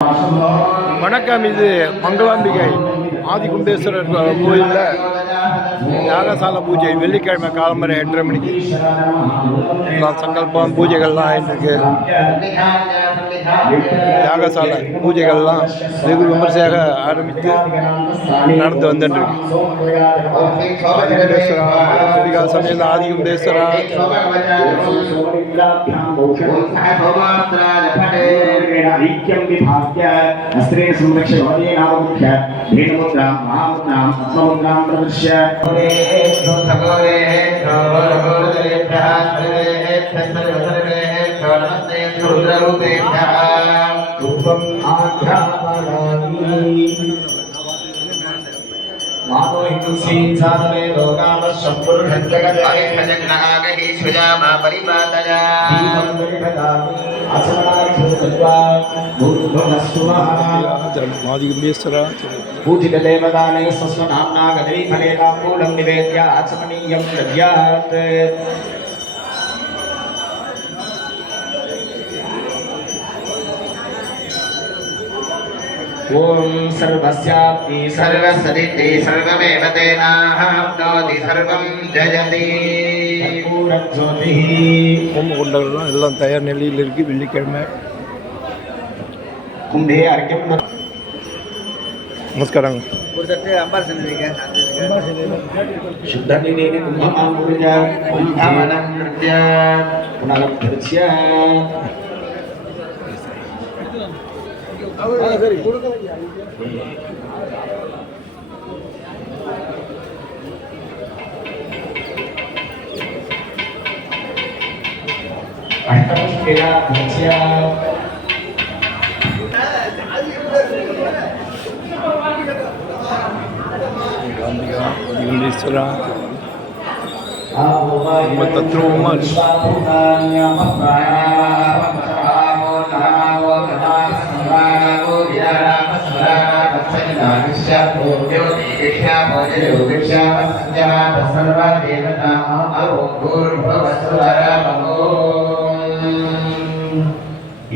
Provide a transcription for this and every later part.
வணக்கம் இது மங்களாம்பிகை ஆதிகுண்டேஸ்வரர் கோயிலில் ಯಾಗಸಾಲ ಪೂಜೆ வெள்ளிக்கிழமை காலம்பரை எட்டரை மணிக்கு எல்லா சங்கல்பம் பூஜைகள்லாம் ஆயிட்டுருக்கு யாகசால பூஜைகள்லாம் வெகு விமர்சையாக ஆரம்பித்து நடந்து வந்துட்டுருக்கு ஆதிகா சமையல் ஆதிகுண்டேஸ்வரா ஸ்ரீ சுந்தரக்ஷ மகாமுத்ராம் பிரதிஷ पश्य गुरेभ्यो थगोरेभ्यो गोरगोरदलेभ्यः सर्वेभ्यः सर्वसर्वेभ्यो नमस्ते रुद्ररूपेभ्यः रूपम् आध्यापयामि मानो हिंसीं साधने लोकामः सम्पूर्णजगदाय भजन्नागही सुजामा परिपातया। दीपं दर्शयामि असमा पूजितदेवदाने स्वस्वनाम्ना गदैफलेताम्बूलं निवेद्य आचमनीयं दद्यात् ॐ सर्वस्यापि सर्वसदिति सर्वमेव तेनाप्नोति सर्वं जयति सर्वपूरज्योतिः ஹோமகுண்டங்கள்லாம் எல்லாம் தயார் நிலையில் இருக்குது வெள்ளிக்கிழமை ಕುಂಬೆ ಅರಕೆ ನಮಸ್ಕಾರ ಶುದ್ಧ ನೀನೇನ ಕುಂಭಮಾಮೂರ್ಯ ಕುಂಭಾವನಂ ಕೃತ್ಯ ಪುನರಭ್ಯರ್ಚ್ಯ ಅಷ್ಟಮುಖ್ಯ ಭಕ್ಷ್ಯ restaurant. With the true much. सर्वा देवता अवभूर्भवसुरा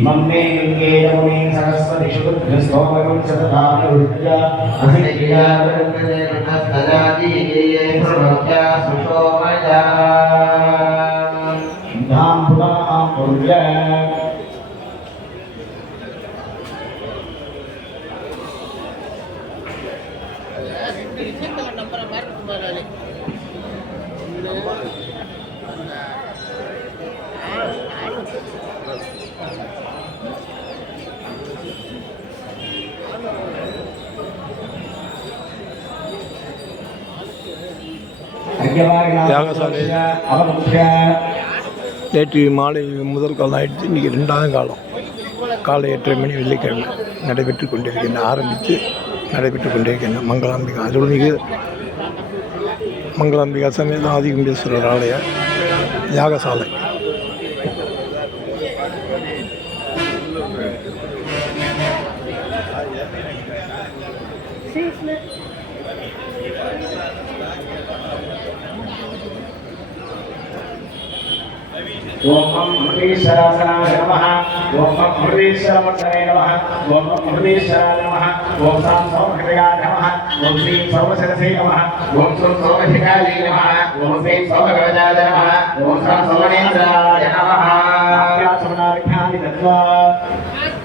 मे गङ्गे यमुने सरस्वति शुद्धस्तोमगं सतताभिवृत्या अभिनया धाम पुनः कुर्य யாகசாலை. நேற்று மாலை முதல் காலம் ஆயிடுச்சு. இன்றைக்கி ரெண்டாவது காலம். காலை எட்டரை மணி வெள்ளிக்கிழமை நடைபெற்று கொண்டிருக்கின்ற ஆரம்பித்து நடைபெற்று கொண்டிருக்கின்ற மங்களாம்பிகா அருள்மிகு மங்களாம்பிகா சமேத ஆதிகுண்டேஸ்வரர் ஆலய யாகசாலை ఓం అమృతేశ్వరాసనాయ నమః. ఓం అమృతేశ్వరమూర్తయే నమః. ఓం అమృతేశ్వరాయ నమః. ఓం సాం సౌభగయాయ నమః. ఓం శ్రీ సౌభశరసే నమ. ఓం శ్రీ సోమశిఖాయే నమ. ఓం శ్రీ సోమగవజాయ ఓం శ్రీ సోమనేంద్రాయ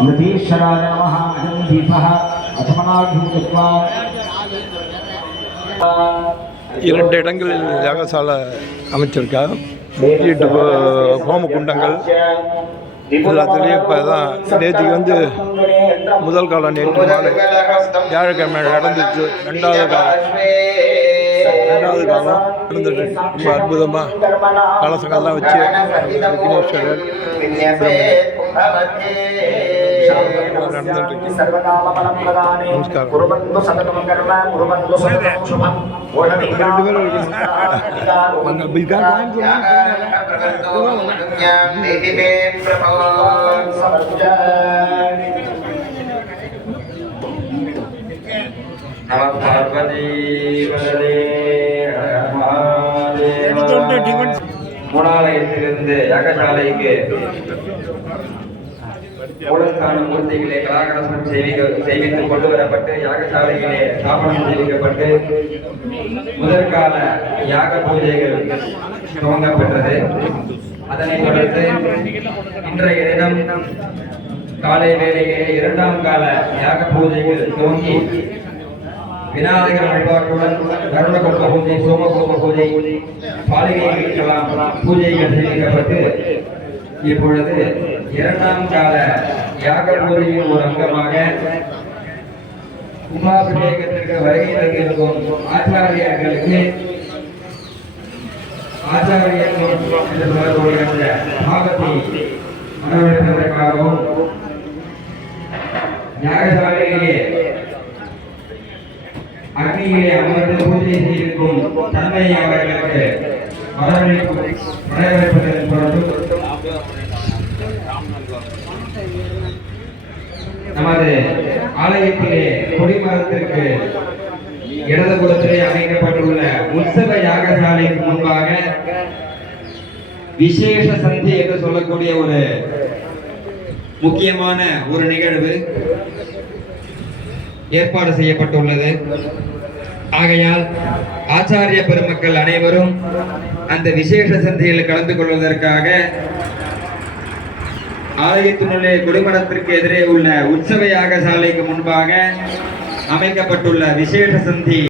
अमृतीश्वराय नमः अयं दीपः இரண்டு இடங்களில் யாகசாலை அமைச்சிருக்கா வீட்டு ஹோமகுண்டங்கள். எல்லாத்துலேயும் இப்போ தான் நேற்றுக்கு வந்து முதல் காலம் நேற்று மாலை வியாழக்கிழமை நடந்துச்சு. ரெண்டாவது காலம் ரெண்டாவது காலம் நடந்துட்டு ரொம்ப அற்புதமாக கலசங்கள்லாம் வச்சு விக்னேஸ்வரர் சர்வகாமபலம் பிரதானே நமஸ்காரம். குருபந்து சததம் கர்ம குருபந்து சததம் சுபம் ரெண்டு பேரும் இருக்கீங்க. மங்க பில்கா காயின் நம பார்வதி மூணாலயத்திலிருந்து யாகசாலைக்கு மூலஸ்தான மூர்த்திகளே கலாகரசம் செய்விக்க செய்வித்து கொண்டு வரப்பட்டு யாகசாலையிலே ஸ்தாபனம் செய்விக்கப்பட்டு முதற்கால யாக பூஜைகள் துவங்கப்பட்டது அதனைத் தொடர்ந்து இன்றைய தினம் காலை வேளையிலே இரண்டாம் கால யாக பூஜைகள் துவங்கி விநாயகர் வழிபாட்டுடன் கருணகும்ப பூஜை சோமகும்ப பூஜை பாலிகைகளுக்கெல்லாம் பூஜைகள் செய்விக்கப்பட்டு இப்பொழுது இரண்டாம் கால யாகபூரியின் ஒரு அங்கமாக கும்பாபிஷேகத்திற்கு வருகை தந்திருக்கும் ஆச்சாரியர்களுக்கு என்று சொல்லக்கூடிய பாகத்தை யாகசாலையிலே அக்னியிலே அமர்ந்து பூஜை செய்திருக்கும் தந்தை அவர்களுக்கு வரவேற்பு வரவேற்பதன் நமது ஆலயத்திலே கொடிமரத்திற்கு இடதுபுறத்திலே அமைக்கப்பட்டுள்ள உற்சவ யாகசாலைக்கு முன்பாக விசேஷ சந்தி என்று சொல்லக்கூடிய ஒரு முக்கியமான ஒரு நிகழ்வு ஏற்பாடு செய்யப்பட்டுள்ளது. ஆகையால் ஆச்சாரிய பெருமக்கள் அனைவரும் அந்த விசேஷ சந்தையில் கலந்து கொள்வதற்காக ஆலயத்தினுள்ளே குடிமனத்திற்கு எதிரே உள்ள உற்சவ யாகசாலைக்கு முன்பாக அமைக்கப்பட்டுள்ள விசேஷ சந்தி.